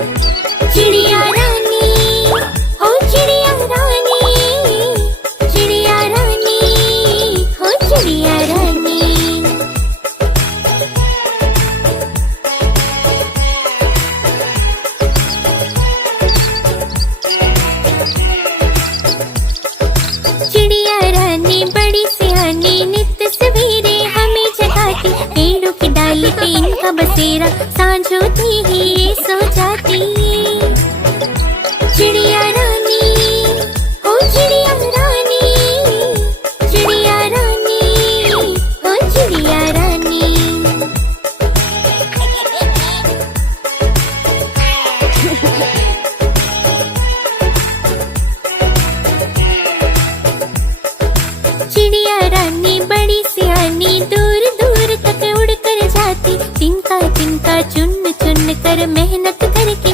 चिड़िया रानी, ओ चिड़िया रानी, चिड़िया रानी, ओ चिड़िया रानी। चिड़िया रानी बड़ी सियानी, नित्य सवेरे हमें जगाती, पेड़ों की डाली पे इनका बसेरा, सांझों